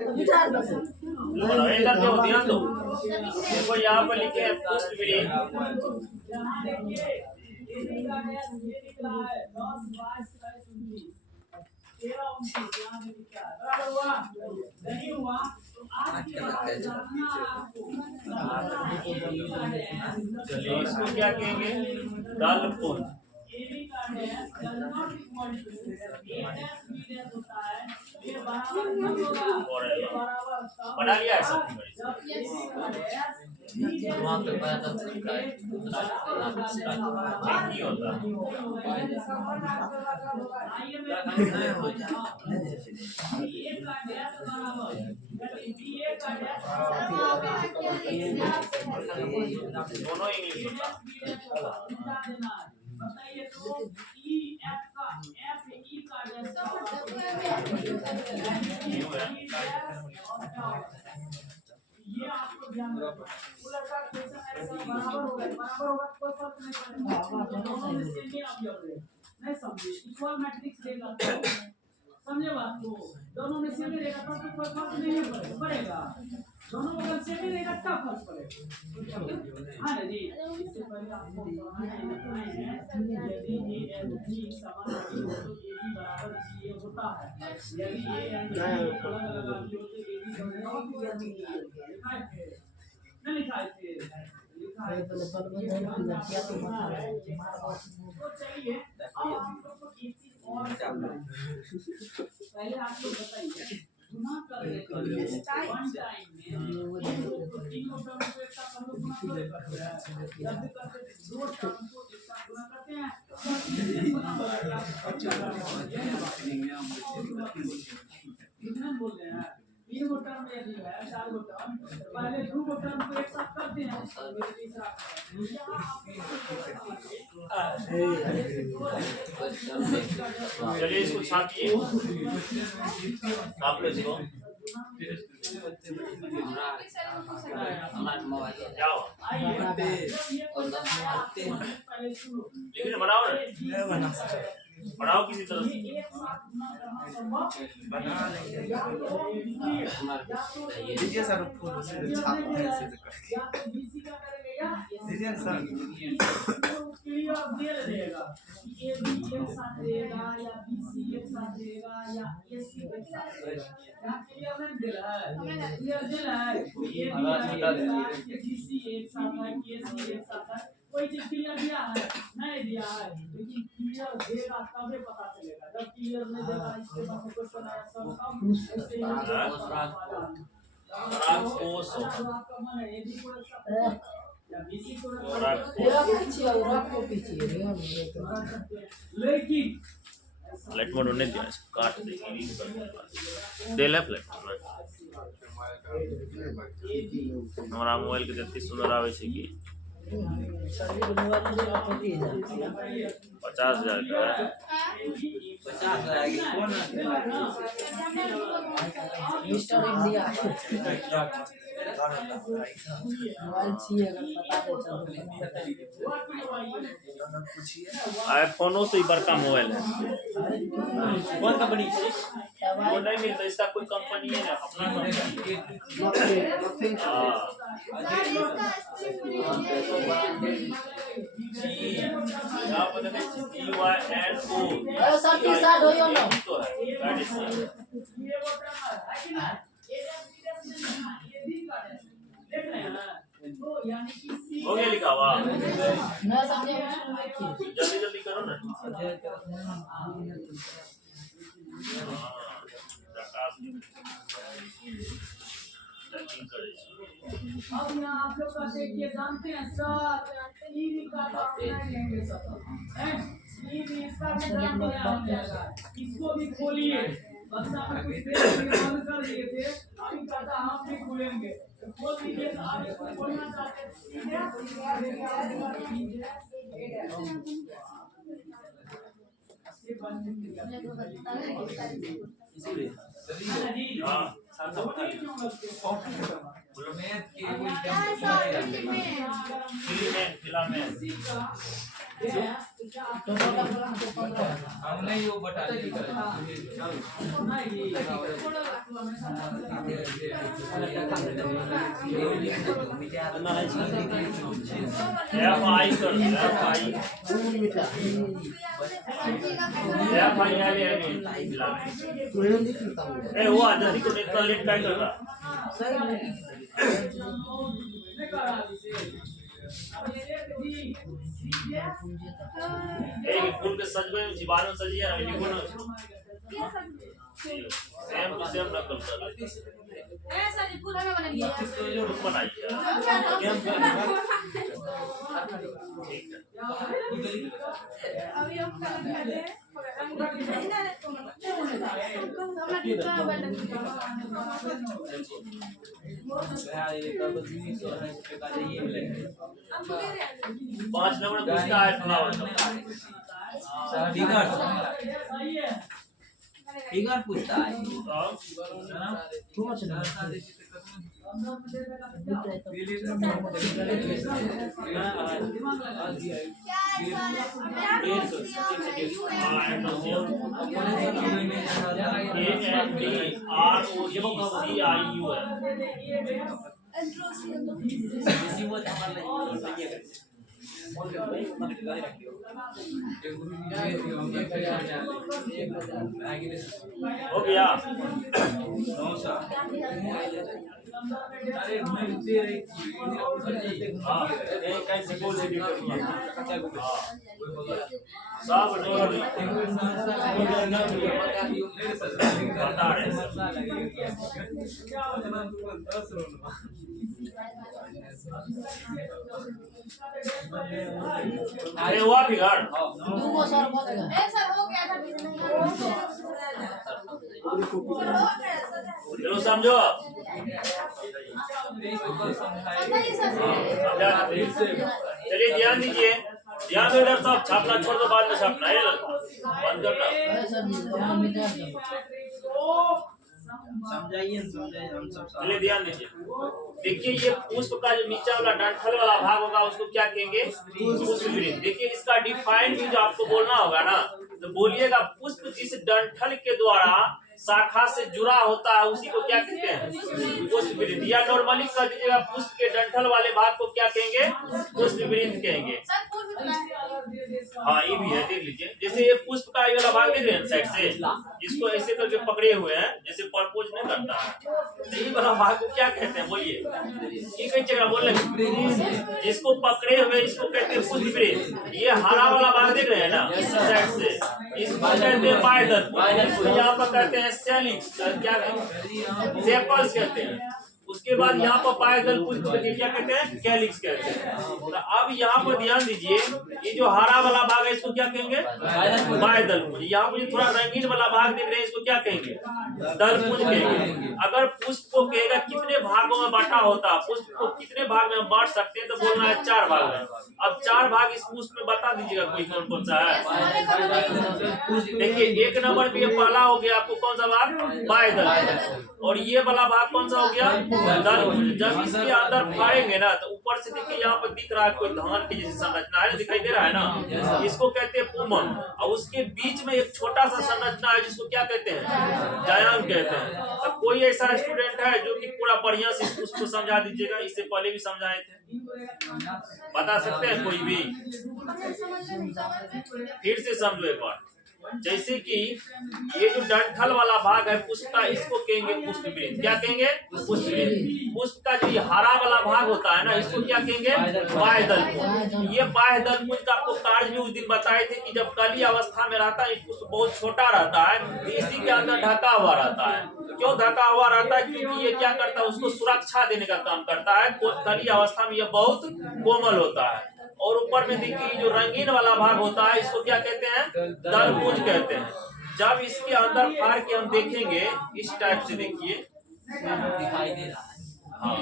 Enter पे हो ध्यान दो। देखो यहाँ पर लिखे हैं पोस्ट मिली। चलिए इसको क्या कहेंगे? दलपुंज। पढ़ा लिया है सब? वहाँ पे पता था तरीका है नहीं होता। दोनों इंग्लिश होता। बताइए तो ई एफ का एफ ई का जैसा ये आपको ध्यान रखना है। लड़का क्वेश्चन ऐसा बराबर होगा कोई फर्क नहीं पड़ेगा। दोनों में सेम ही आप लोग नहीं समझे इक्वल मैट्रिक्स देगा समझे बात को। दोनों में सेम ही रहेगा तब तो कोई फर्क नहीं पड़ेगा। दोनों बगल सेम ही रहेगा तब फर्क पड़ेगा। हाँ जी इससे पहले आपको बताना है यदि ए एन जी समानांतर हो तो ए बी बराबर सी ए होता है। यदि ए एन जी अलग अलग होते ए बी नहीं लिखा है फिर लिखा है तो चलिए अब आप लोग को एक चीज और पहले आप लोग बताइए गुना कर लेते हैं वन टाइम में तीनों टर्म को एक साथ हम लोग गुना कर लेते हैं। जब भी करते हैं दो टर्म को एक साथ गुना करते हैं कितना बोल रहे हैं? तीन गो टर्म में यदि है चार गो टर्म पहले दो गो टर्म को एक साथ करते हैं। चलिए इसको छापिए आप लोग इसको लेकिन बनाओ ना बनाओ किसी तरह से बना लेंगे सर फूल से छाप ऐसे दीजिए सर क्लियर दे देगा ये बी एक साथ देगा या बी सी एक साथ देगा या ए सी एक साथ देगा क्या क्लियर नहीं दे रहा है? क्लियर दे रहा है ये बी सी एक साथ है ए सी एक साथ है कोई चीज क्लियर दिया है नहीं दिया है लेकिन क्लियर देगा तबे पता चलेगा। जब क्लियर नहीं देगा इसके बाद में क्वेश्चन आया सब सब ऐसे ही आपका मन है ये भी कोई सा या बीसी को लेकिन फ्लैट मोड होने दिया इसको काट देंगे दे ले फ्लैट हमारा मोबाइल के जल्दी सुंदर आवे छे की 50,000 का है 50,000 इंडिया आईफोनों से ही बड़का मोबाइल है। कौन कंपनी वो नहीं मिलता इसका कोई कंपनी है ना अपना हो गया लिखा हुआ जल्दी जल्दी करो ना। अब यहाँ आप लोग का देखिए जानते हैं सर इसको भी खोलिए बक्सा में कुछ कर दिए थे अभी कहता हम भी खोलेंगे खोल दीजिए तो आप इसको खोलना चाहते हमने यो बता दिया FI कर FI ए वो आजा को नेट काय कर रहा ए फूल के सज में जीवाणु सजिए ना लिखो ना सेम टू सेम नकल कर ऐसा नहीं फूल हमें बना दिया बनाइए ठीक है अभी हम कल खाते हैं पांच नंबर पूछता है फ्लावर फिगर पूछता है हो गया सब बता रहे अरे हुआ बिगाड़ सर हो गया था चलो समझो चलिए ध्यान दीजिए ध्यान दो इधर सब छापना छोड़ दो बाद में छापना है बंद करना समझाइए हम सब चलिए ध्यान दीजिए देखिए ये पुष्प का जो नीचे वाला डंठल वाला भाग होगा उसको क्या कहेंगे पुष्प वृंत देखिए इसका डिफाइन भी जो आपको बोलना होगा ना तो बोलिएगा पुष्प जिस डंठल के द्वारा शाखा से जुड़ा होता है उसी को क्या कहते हैं पुष्प वृंत या नॉर्मली कर दीजिएगा पुष्प के डंठल वाले भाग को क्या कहेंगे पुष्प वृंत कहेंगे हाँ ये भी है देख लीजिए जैसे ये पुष्प का ये वाला भाग देख रहे हैं साइड से इसको ऐसे करके पकड़े हुए हैं जैसे परपोज नहीं करता है तो ये वाला भाग को क्या कहते हैं बोलिए ये कई जगह बोल रहे जिसको पकड़े हुए इसको कहते हैं पुष्प वृंत ये हरा वाला भाग देख रहे हैं ना इस साइड से इसको कहते हैं पायदल यहाँ पर कहते हैं सेलिक्स क्या सेपल्स कहते हैं उसके बाद यहाँ पर पायदल पुष्प क्या कहते हैं कैलिक्स कहते हैं तो अब यहाँ पर ध्यान दीजिए ये जो हरा वाला भाग है इसको क्या कहेंगे पायदल पुष्प यहाँ पर थोड़ा रंगीन वाला भाग देख रहे हैं इसको क्या कहेंगे दलपुंज कहेंगे अगर पुष्प को कहेगा कितने भागों में बांटा होता है पुष्प को कितने भाग में बांट सकते हैं तो बोलना है 4 भाग में अब 4 भाग इस पुष्प में बता दीजिएगा कोई कौन कौन सा है देखिए 1 नंबर पे पहला हो गया आपको कौन सा भाग पायदल और ये वाला भाग कौन सा हो गया दलपुंज जब इसके अंदर फाड़ेंगे ना तो ऊपर से देखिए यहाँ पर दिख रहा है कोई धान की जैसी संरचना है दिखाई दे रहा है ना इसको कहते हैं पुमन और उसके बीच में एक छोटा सा संरचना है जिसको क्या कहते हैं जायांग कहते हैं तो कोई ऐसा स्टूडेंट है जो कि पूरा बढ़िया से उसको समझा दीजिएगा इससे पहले भी समझाए थे बता सकते हैं कोई भी फिर से समझो एक बार जैसे कि ये जो डंठल वाला भाग है पुष्प का इसको कहेंगे पुष्प वृंत क्या कहेंगे पुष्प वृंत पुष्प का जो ये हरा वाला भाग होता है ना इसको क्या कहेंगे बाह्यदल पुष्प ये बाह्यदल पुष्प का आपको कार्य भी उस दिन बताए थे कि जब कली अवस्था में रहता है पुष्प बहुत छोटा रहता है इसी के अंदर ढका हुआ रहता है क्यों ढका हुआ रहता है क्योंकि ये क्या करता है उसको सुरक्षा देने का काम करता है कली अवस्था में ये बहुत कोमल होता है और ऊपर में देखिए जो रंगीन वाला भाग होता है इसको क्या कहते हैं दलपुंज कहते हैं जब इसके अंदर फाड़ के हम देखेंगे इस टाइप से देखिए दिखाई दे रहा है हाँ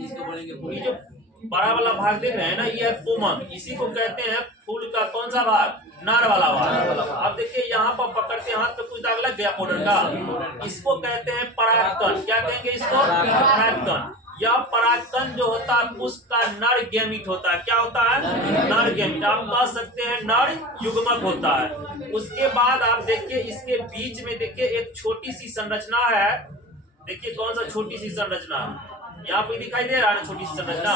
इसको बोलेंगे ये जो बड़ा वाला भाग देख रहे हैं ना ये है पुमंग इसी को कहते हैं फूल का कौन सा भाग नार वाला भाग अब देखिए यहाँ पर पकड़ते हाथ पे कुछ दाग लग गया पाउडर का इसको कहते हैं परागकण क्या कहेंगे इसको परागकण यह परागकण जो होता है पुष्प का नर गैमीट होता है। क्या होता है? नर गैमीट। आप कह सकते हैं नर युग्मक होता है। उसके बाद आप देखिए इसके बीच में देखिए एक छोटी सी संरचना है। देखिए कौन सा छोटी सी संरचना है, यहाँ पे दिखाई दे रहा है छोटी सी संरचना।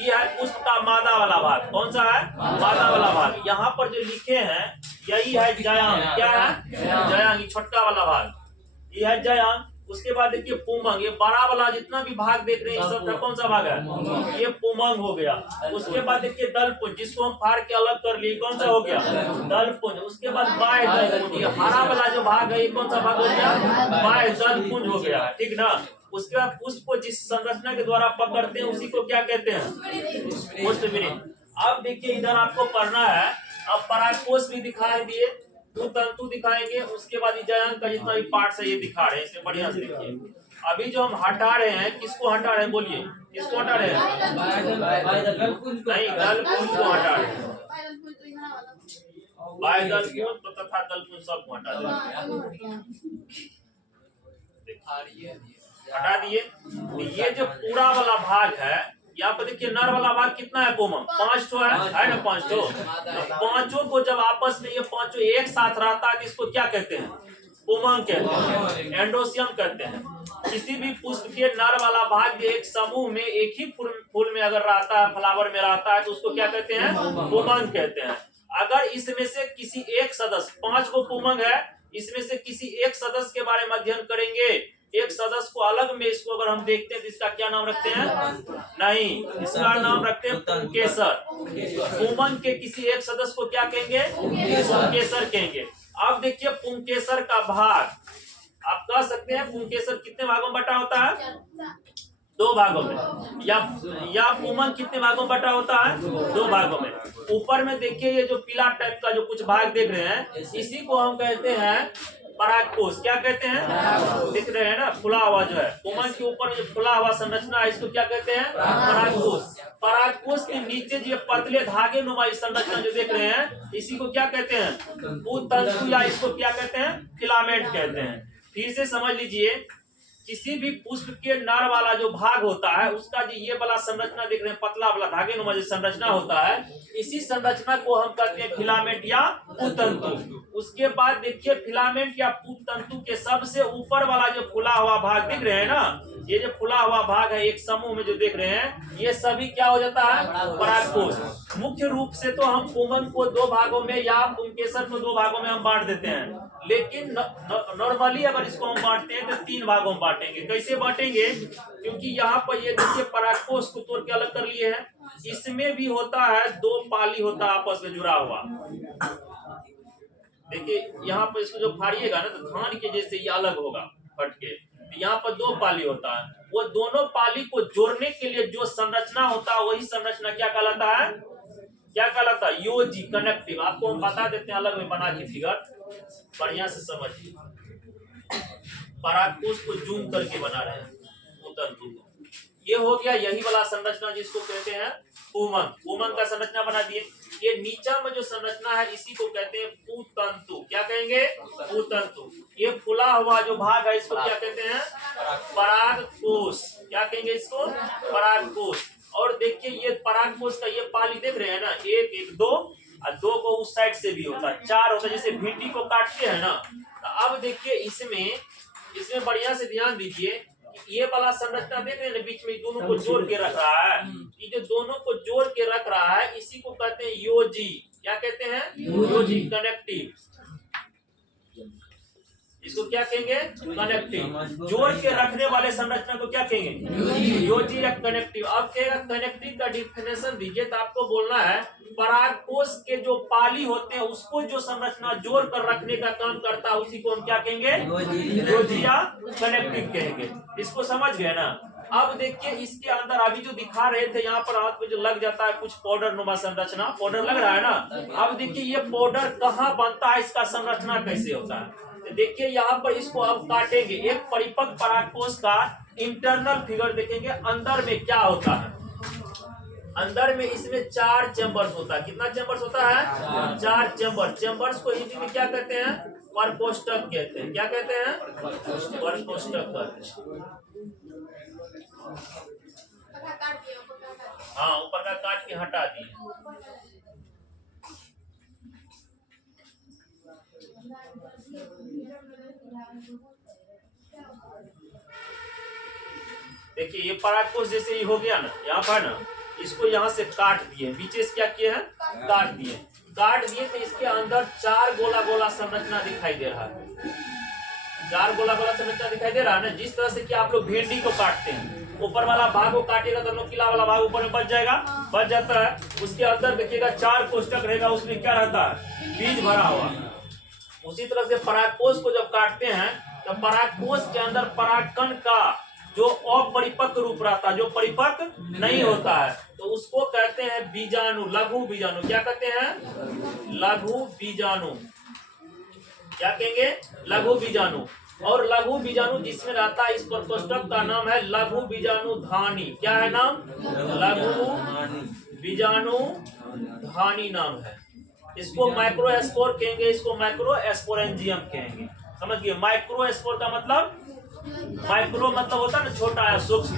ये है पुष्प का मादा वाला भाग। कौन सा है? मादा वाला भाग। यहाँ पर जो लिखे हैं यही है जयांग। क्या है? जयांग, ये छोटका वाला भाग, ये है जयांग। उसके बाद देखिए पुमंग, ये बड़ा वाला जितना भी भाग देख रहे हैं सब कौन सा भाग है? ये पुमंग हो गया। उसके बाद देखिए दलपुंज, जिसको हम फाड़ के अलग कर लिए, कौन सा हो गया? दलपुंज। उसके बाद बाह्य दलपुंज, ये हरा वाला जो भाग है ये कौन सा भाग हो गया? बाह्य दलपुंज हो गया, ठीक ना। उसके बाद पुष्प को जिस संरचना के द्वारा पकड़ते हैं उसी को क्या कहते हैं? पुष्पविनी। अब देखिए इधर आपको पढ़ना है, अब परागकोश भी दिखाई दिए, तंतु दिखाएंगे, उसके बाद जयांग का जितना भी पार्ट है ये दिखा रहे हैं, इसे बढ़िया से देखिए। अभी जो हम हटा रहे हैं, किसको हटा रहे हैं बोलिए? किसको हटा रहे हैं? नहीं, दलपुंज को हटा रहे हैं। बाह्य दलपुंज तथा दलपुंज सबको हटा दिए, हटा दिए। ये जो पूरा वाला भाग है, यहाँ पर देखिए नर वाला भाग कितना है? पुमंग 5 ठो है ना? 5 ठो। पांचों को जब आपस में ये पांचों एक साथ रहता है तो इसको क्या कहते हैं? पुमंग कहते हैं, एंडोसियम कहते हैं। किसी भी पुष्प के नर वाला भाग एक समूह में एक ही फूल में अगर रहता है, फ्लावर में रहता है तो उसको क्या कहते हैं? पुमंग कहते हैं। अगर इसमें से किसी एक सदस्य, 5 को पुमंग है, इसमें से किसी एक सदस्य के बारे में अध्ययन करेंगे, एक सदस्य को अलग में इसको अगर हम देखते हैं तो इसका क्या नाम रखते हैं? नहीं, इसका नाम रखते हैं पुंकेसर। पुमंग के किसी एक सदस्य को क्या कहेंगे? पुंकेसर कहेंगे। अब देखिए पुंकेसर का भाग, आप कह सकते हैं पुंकेसर कितने भागों में बटा होता है? 2 भागों में। या पुमंग कितने भागों में बटा होता है? 2 भागों में। ऊपर में देखिए ये जो पीला टाइप का जो कुछ भाग देख रहे हैं, इसी को हम कहते हैं परागकोश। क्या कहते हैं? दिख रहे हैं ना खुला हुआ जो है, पुमंग के ऊपर जो खुला हुआ संरचना है इसको क्या कहते हैं? परागकोश। परागकोश के नीचे जो पतले धागे नुमा संरचना जो देख रहे हैं इसी को क्या कहते हैं? तंतु, या इसको क्या कहते हैं? फिलामेंट कहते हैं। फिर से समझ लीजिए, किसी भी पुष्प के नर वाला जो भाग होता है उसका जो ये वाला संरचना देख रहे हैं, पतला वाला धागे नुमा जो संरचना होता है, इसी संरचना को हम कहते हैं फिलामेंट या पुतंतु। उसके बाद देखिए फिलामेंट या पुतंतु के सबसे ऊपर वाला जो खुला हुआ भाग दिख रहे हैं ना, ये जो खुला हुआ भाग है एक समूह में जो देख रहे हैं, ये सभी क्या हो जाता है? परागकोश। मुख्य रूप से तो हम पुमंग को 2 भागों में या पुंकेसर को 2 भागों में हम बांट देते हैं, लेकिन नॉर्मली अगर इसको हम बांटते हैं तो 3 भागों में बांटेंगे। कैसे बांटेंगे? क्योंकि यहाँ पर ये देखिए परागकोश को तोड़ के अलग कर लिए हैं, इसमें भी होता है 2 पाली होता है आपस में जुड़ा हुआ। देखिए यहाँ पर इसको जो फाड़िएगा ना तो धान के जैसे ये अलग होगा फट के, यहाँ पर 2 पाली होता है। वो दोनों पाली को जोड़ने के लिए जो संरचना होता है वही संरचना क्या कहलाता है? क्या कहलाता है? योजी, कनेक्टिव। आपको हम बता देते हैं अलग में बना के फिगर, बढ़िया से समझिए। परागकोश को जूम करके बना रहे हैं तंतु। ये हो गया यही वाला संरचना जिसको कहते हैं पुमंग। पुमंग का संरचना बना दिए। ये नीचा में जो संरचना है इसी को कहते हैं पुतंतु। क्या कहेंगे? पुतंतु। ये फुला हुआ जो भाग है इसको क्या कहते हैं? परागकोश। क्या कहेंगे इसको? परागकोश। और देखिए ये परागकोश का ये पाली देख रहे हैं ना, 1 1 2 और 2 को उस साइड से भी होता है, 4 होता है, जैसे भिंडी को काटते हैं ना। तो अब देखिए इसमें बढ़िया से ध्यान दीजिए, ये वाला संरचना देख रहे हैं बीच में दोनों को जोड़ के रख रहा है, ये जो दोनों को जोड़ के रख रहा है इसी को कहते हैं योजी। क्या कहते हैं? योजी, कनेक्टिव। इसको क्या कहेंगे? कनेक्टिव। जोड़ के रखने वाले संरचना को क्या कहेंगे? योजी या कनेक्टिव। अब कहेगा कनेक्टिव का डिफिनेशन दीजिए, तो आपको बोलना है परागकोश के जो पाली होते हैं उसको जो संरचना जोड़ कर रखने का काम करता है उसी को हम क्या कहेंगे? योजी या कनेक्टिव कहेंगे। इसको समझ गए ना? अब देखिए इसके अंदर अभी जो दिखा रहे थे यहाँ पर हाथ पे जो लग जाता है कुछ पाउडर नुमा संरचना, पाउडर लग रहा है ना। अब देखिए ये पाउडर कहाँ बनता है, इसका संरचना कैसे होता है। तो देखिए यहाँ पर इसको अब काटेंगे, एक परिपक्व परागकोश का इंटरनल फिगर देखेंगे। अंदर में क्या होता है? अंदर में इसमें 4 चैम्बर्स होता है। कितना चैम्बर्स होता है? 4 चैम्बर। चैम्बर्स को हिंदी में क्या कहते हैं? परकोष्ठक कहते हैं। क्या कहते हैं? परकोष्ठक कहते हैं। पता काट दिया, ऊपर का काट दिया। हाँ ऊपर का काट के हटा दिए। देखिए ये परागकोश जैसे ही हो गया ना, यहाँ पर ना इसको यहाँ से काट दिए, बीचे से क्या किए हैं, काट दिए। तो इसके अंदर 4 गोला गोला संरचना दिखाई दे रहा है। 4 गोला गोला संरचना दिखाई दे रहा है ना। जिस तरह से कि आप लोग भिंडी को काटते हैं, ऊपर वाला भाग को काटेगा तो नोकीला वाला भाग ऊपर में बच जाएगा, बच जाता है। उसके अंदर देखिएगा 4 कोष्ठक रहेगा, उसमें क्या रहता है, बीज भरा हुआ। उसी तरह से परागकोश को जब काटते हैं तो परागकोश के अंदर परागकण का जो अपरिपक्व रूप रहता है, जो परिपक्व नहीं होता है, तो उसको कहते हैं बीजाणु, लघु बीजाणु। क्या कहते हैं, लघु बीजाणु। क्या कहेंगे, लघु बीजाणु। और लघु बीजाणु जिसमें रहता है, इस प्रकोष्ठक का नाम है लघु बीजाणु धानी। क्या है नाम, लघु बीजाणु धानी नाम है। इसको माइक्रोस्पोर कहेंगे, इसको माइक्रोस्पोरेंजियम कहेंगे। समझिए, माइक्रोस्पोर का मतलब, माइक्रो मतलब होता है ना छोटा है, सूक्ष्म।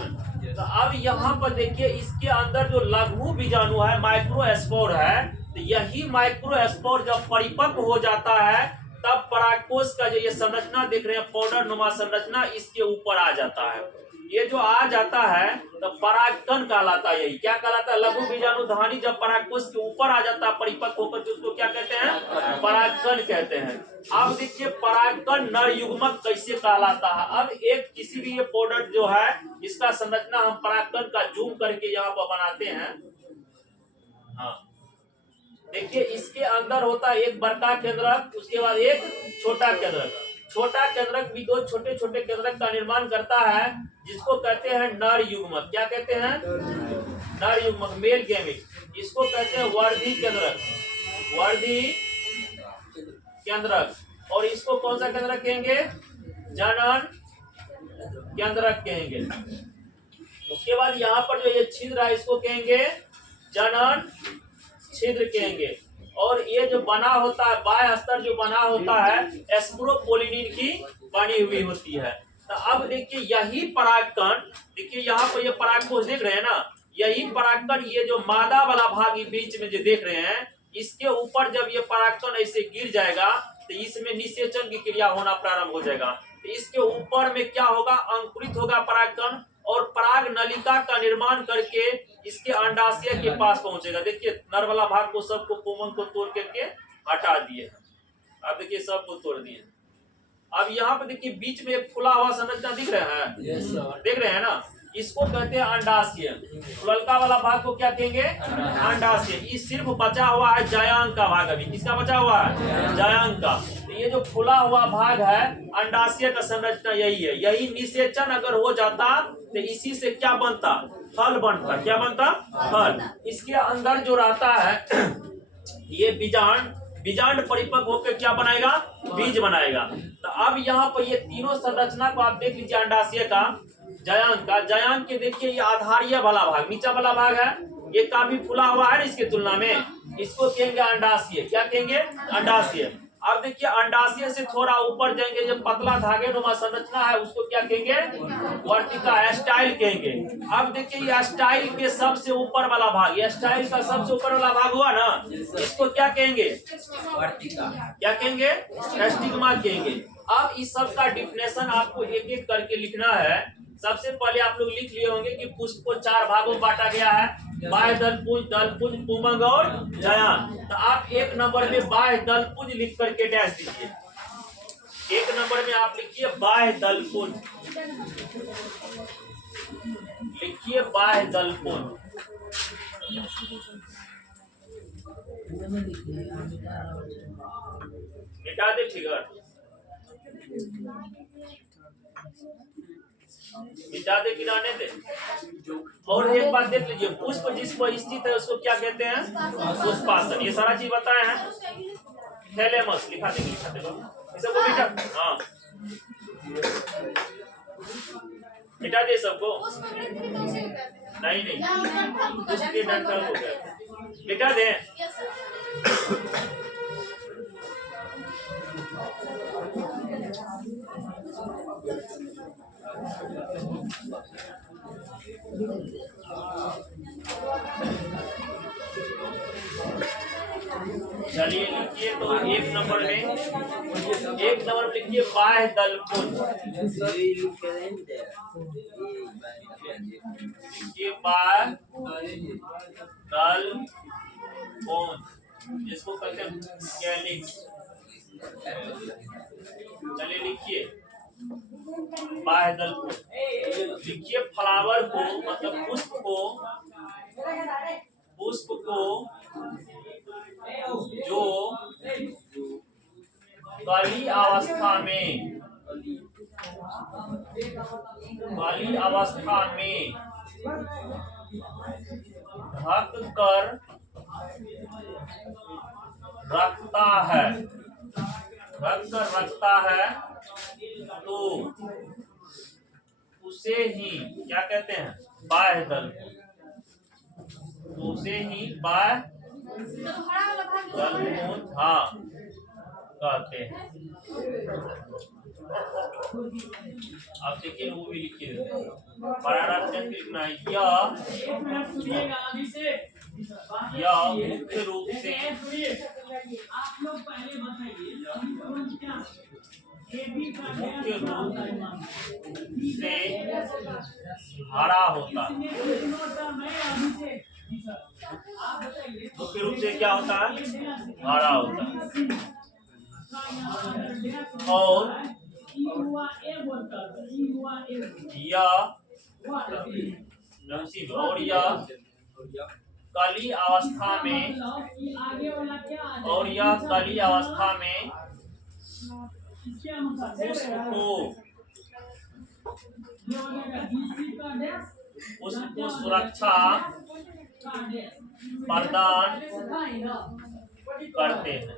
तो अब यहाँ पर देखिए इसके अंदर जो लघु बीजाणु है, माइक्रोस्पोर है, तो यही माइक्रोस्पोर जब परिपक्व हो जाता है तब परागकोश का जो ये संरचना देख रहे हैं, पाउडर नुमा संरचना, इसके ऊपर आ जाता है। ये जो आ जाता है तो परागकण कहलाता है। यही क्या कहलाता है, लघु बीजाणु धानी जब परागकोश के ऊपर आ जाता है परिपक्व होकर के, उसको क्या कहते हैं, परागकण कहते हैं। अब देखिए परागकण नर युग्मक कैसे कहलाता है। अब एक किसी भी ये पाउडर जो है, इसका संरचना हम परागकण का जूम करके यहाँ पर बनाते हैं। हाँ देखिए, इसके अंदर होता है एक बड़का केंद्रक, उसके बाद एक छोटा केंद्रक। छोटा केंद्रक भी 2 छोटे छोटे केंद्रक का निर्माण करता है, जिसको कहते हैं नर युग्मक। क्या कहते हैं, नर युग्मक, मेल गैमेट। इसको कहते हैं वर्धी केंद्रक, वर्धी केंद्रक। और इसको कौन सा केंद्रक कहेंगे, जनन केंद्रक कहेंगे। उसके बाद यहाँ पर जो ये छिद्र है, इसको कहेंगे जनन छिद्र कहेंगे। और ये जो बना होता है, बाह्य स्तर जो बना होता है, एस्प्रोपोलिनिन की बनी हुई होती है। तो अब देखिए यही परागकण, देखिए यहाँ पर ये परागकोश देख रहे हैं ना, यही परागकण, ये जो मादा वाला भाग बीच में जो देख रहे हैं, इसके ऊपर जब ये परागकण ऐसे गिर जाएगा तो इसमें निषेचन की क्रिया होना प्रारंभ हो जाएगा। तो इसके ऊपर में क्या होगा, अंकुरित होगा परागकण, और पराग नलिका का निर्माण करके इसके अंडाशय के पास पहुंचेगा। देखिए नर वाला भाग को, सबको पोमन को तोड़ करके हटा दिए। अब देखिए सबको तोड़ दिए। अब यहाँ पे देखिए बीच में एक खुला हुआ संरचना दिख रहा है, देख रहे हैं ना, इसको कहते हैं अंडाशय। ललका वाला भाग को क्या कहेंगे, अंडाशय। ये सिर्फ बचा हुआ है जायांग का भाग। अभी किसका बचा हुआ है, जायांग का। तो ये जो खुला हुआ भाग है, अंडाशय का संरचना यही है। यही निषेचन अगर हो जाता तो इसी से क्या बनता, फल बनता। क्या बनता, फल। इसके अंदर जो रहता है ये बीजांड परिपक्व होकर क्या बनाएगा, बीज बनाएगा। तो अब यहाँ पर ये तीनों संरचना को आप देख लीजिए, अंडाशय का, जायांग के देखिए ये आधारीय वाला भाग, नीचा वाला भाग है, ये काफी फुला हुआ है इसके तुलना में, इसको कहेंगे अंडाशय। क्या कहेंगे, अंडाशय। अब देखिए अंडाशय से थोड़ा ऊपर जाएंगे, जो पतला धागे नुमा संरचना है, उसको क्या कहेंगे, वर्तिका, स्टाइल कहेंगे। अब देखिए ये स्टाइल के सबसे ऊपर वाला भाग, ये स्टाइल का सबसे ऊपर वाला भाग हुआ ना, इसको क्या कहेंगे, वर्तिका। क्या कहेंगे, स्टिग्मा कहेंगे। अब इस सब का डिफिनेशन आपको एक एक करके लिखना है। सबसे पहले आप लोग लिख लिए होंगे कि पुष्प को 4 भागों में बांटा गया है, बाह्य दलपुंज, पुमंग और जायांग। तो आप 1 नंबर में बाह्य दलपुंज लिख करके डैश दीजिए। 1 नंबर में आप लिखिए बाह्य दलपुंज, लिखिए बाह्य दलपुंज। मिटा दे फिगर, मिटा दे, गिराने दे। और एक बात देख लीजिए, पुष्प जिस पर स्थित है उसको क्या कहते हैं, पुष्पासन। ये सारा चीज बताए हैं। थैलेमस लिखा दे, सबको मिटा, हाँ मिटा दे सबको। नहीं पुष्प के डंठल हो गए, मिटा दे। चलिए लिखिए तो एक नंबर में लिखिए बाह्य दलपुंज। लिखिए बाह्य दलपुंज, जिसको कहते हैं कैलिक्स। चलिए लिखिए बाह्य दलपुंज। लिखिए फ्लावर को मतलब पुष्प को जो कली अवस्था में ढक कर रखता है तो उसे ही क्या कहते हैं? बाह्य दलपुंज। तो उसे ही बाह्य दलपुंज हाँ कहते हैं। अब देखिए वो भी लिखिए पैराग्राफ लिखना है। एक मिनट सुनिएगा अभी से। यह मुख्य रूप से सुनिए, आप लोग पहले बताइए क्या मुख्य रूप से हरा होता है। मुख्य रूप से क्या होता है? हरा होता है। और यह कली अवस्था में पुष्प को सुरक्षा प्रदान करते हैं।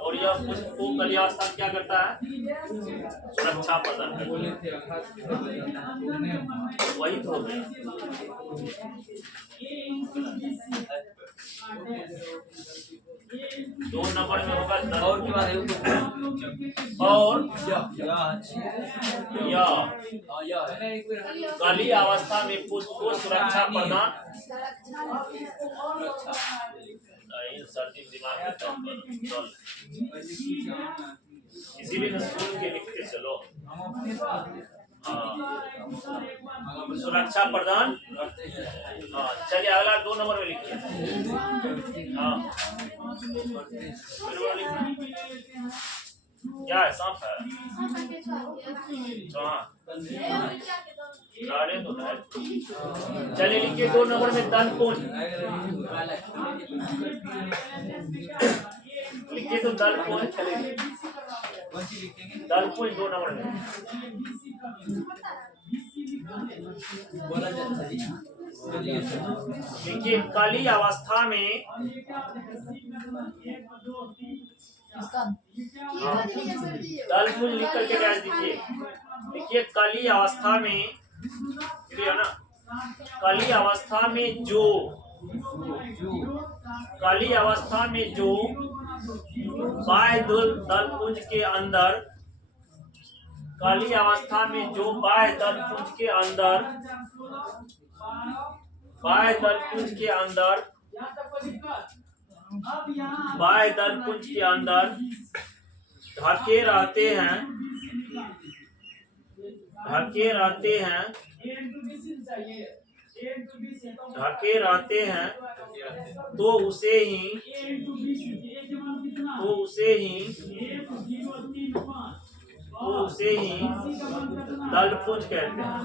और यह पुष्प को कली अवस्था क्या करता है? सुरक्षा प्रदान करता है। वही तो हो गया। दो नंबर में होगा और के बाद और यह कली अवस्था में पुष्प को सुरक्षा प्रदान सर्दी दिमाग में इसीलिए मैं सुन के लिखते चलो। सुरक्षा प्रदान हाँ। चलिए अगला 2 नंबर में लिखिए। हाँ क्या है? सांप है। चलिए लिखिए 2 नंबर में दलपुंज। लिखिए तो दलपुंज 2 नंबर में। देखिए कली अवस्था में दलपुंज लिख करके डाल दीजिए। देखिए कली अवस्था में ना, कली अवस्था में जो बाह्य दलपुंज के अंदर ढके रहते हैं तो उसे ही दलपुंज कहते हैं।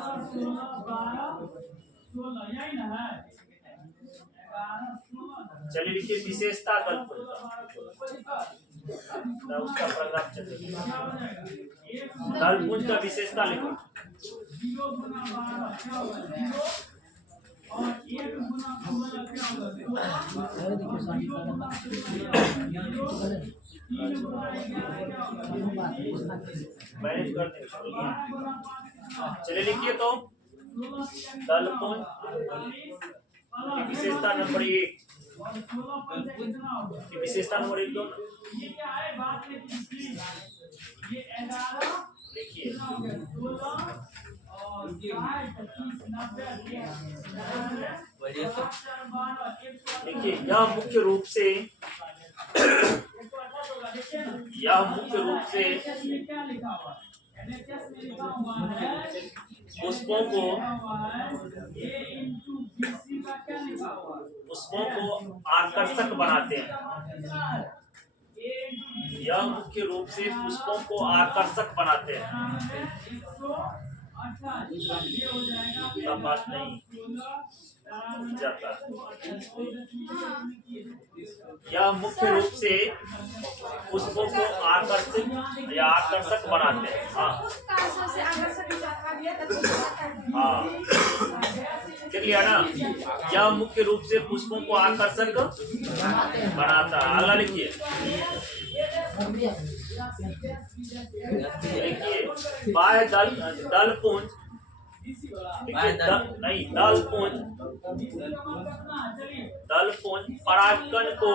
चलिए लिखिए विशेषता दलपुंज का उसका पैराग्राफ चलिए। दलपुंज का विशेषता लिखो। मैनेज कर देंगे। चलिए लिखिए तो दलपुंज की विशेषता नंबर 1। विशेषता नंबर 1 दो लिखिए। और 60, 30, 90, 80, बढ़िया तो 158, देखिए यह मुख्य रूप से NHS में क्या लिखा हुआ है? NHS में लिखा हुआ है पुष्पों को A into BC का क्या लिखा हुआ है? पुष्पों को आकर्षक बनाते हैं। यह मुख्य रूप से पुष्पों को आकर्षक बनाते हैं। तब बात नहीं जाता। यह मुख्य रूप से पुष्पों को आकर्षित या आकर्षक बनाते हैं। हाँ देख लिया ना, यह मुख्य रूप से पुष्पों को आकर्षक बनाता है। अगला लिखिए, देखिए बाह्य दल पुंज, नहीं दल पुंज परागकण को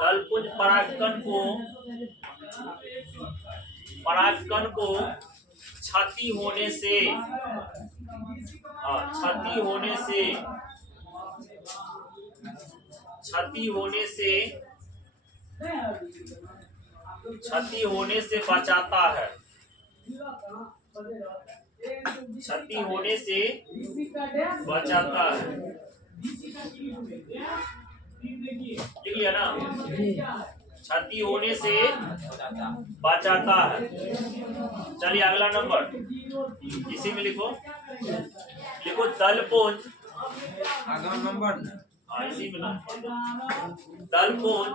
दलपुंज परागकण को क्षति होने से बचाता है। ठीक है ना, क्षति होने से बचाता है। चलिए अगला नंबर इसी में लिखो दलपुंज, अगला नंबर हाँ इसी में दलपुंज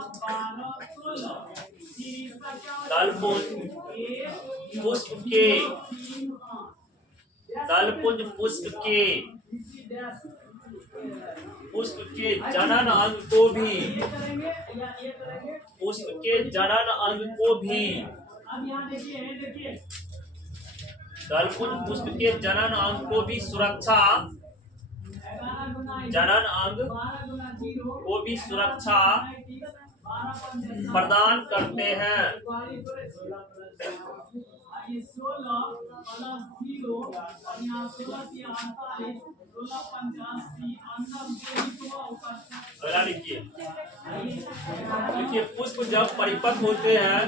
पुष्प के जनन अंग को भी दलपुंज पुष्प के जनन अंग को भी सुरक्षा प्रदान करते हैं। अगला लिखिए पुष्प जब परिपक्व होते हैं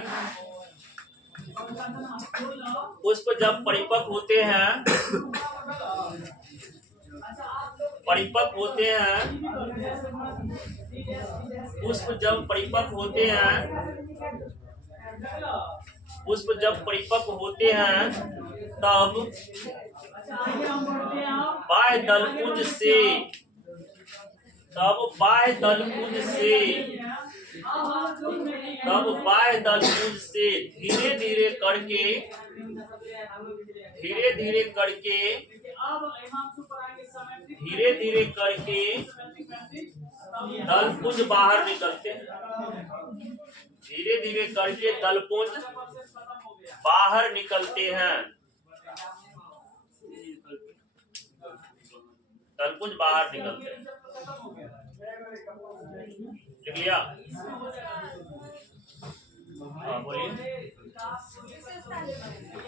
तब बाह्य दलपुंज से धीरे धीरे करके दलपुंज बाहर निकलते हैं। धीरे करके दलपुंज बाहर निकलते हैं। लिख लिया? हाँ बोलिए।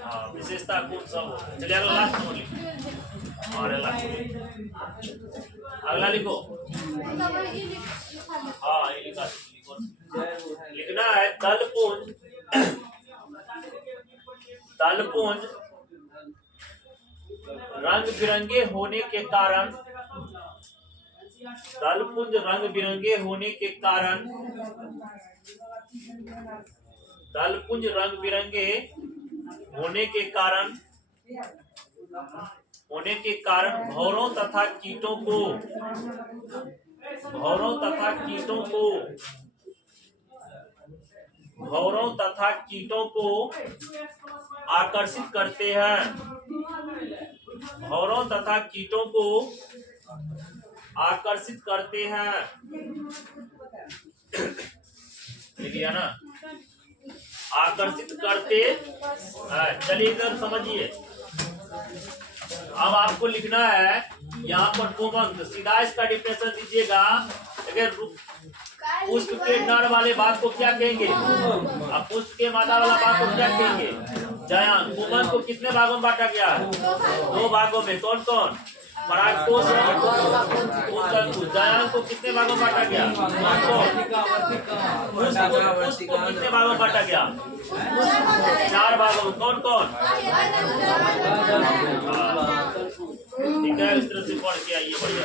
हाँ विशेषता कौन सा हो? चलिए अगला लास्ट नंबर लिखिए। अगला लिखो। हाँ ये लिखना है दलपुंज रंग बिरंगे होने के कारण भौरों तथा कीटों को आकर्षित करते हैं। लिखिए ना, आकर्षित करते हैं। चलिए इधर समझिए। अब आपको लिखना है यहाँ पर 2 अंक, सीधा इसका डिफिनेशन दीजिएगा। अगर पुष्प के नर वाले भाग को क्या कहेंगे? अब पुष्प के मादा वाला भाग को क्या कहेंगे? जयान। कुमन को कितने भागों में बांटा गया? 2 भागों में। कौन कौन? परागकोश और उत्तरकोश। जयान को कितने भागों में बांटा गया? कौन कौन? पुष्प को कितने भागों में बांटा गया? 4 भागों में। कौन कौन? ठीक है, इस तरह से पढ़ के आइए बढ़िया।